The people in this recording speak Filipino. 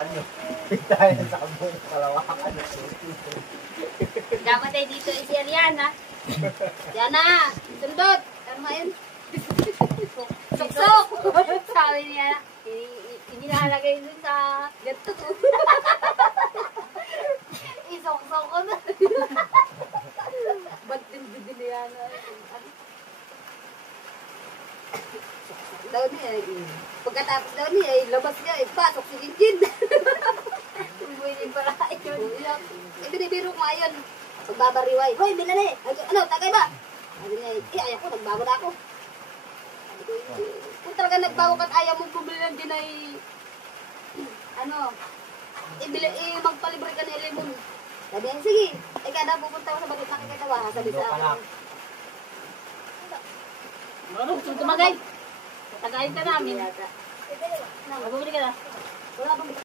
Tayo sa kabong kalawakan. Dapat ay dito si Ariana. Yana, sundot. Ano nga yun? Suksok. Sabi niya, inilalagay dun sa ganito. Isok-sok ko na. Ba't din na yan? Daw niya, pagkatapos daw niya, labas niya, pasok si Jinjin. Buwinin pala yun. Ibinibiro ko ngayon. Pagbabariway. Hoy, Milane! Ano, tagay ba? Sabi niya, ayaw ko, nagbago na ako. Kung talaga nagbago ka't ayaw mo bumili ng dinay, magpalibre ka ni Lemon. Sabi niya, sige, kada pupunta ko sa bakit nakikitawa, sabi sa akin. Gusto tumagay. Tagayin ka namin. Magbubuli ka na. Wala bang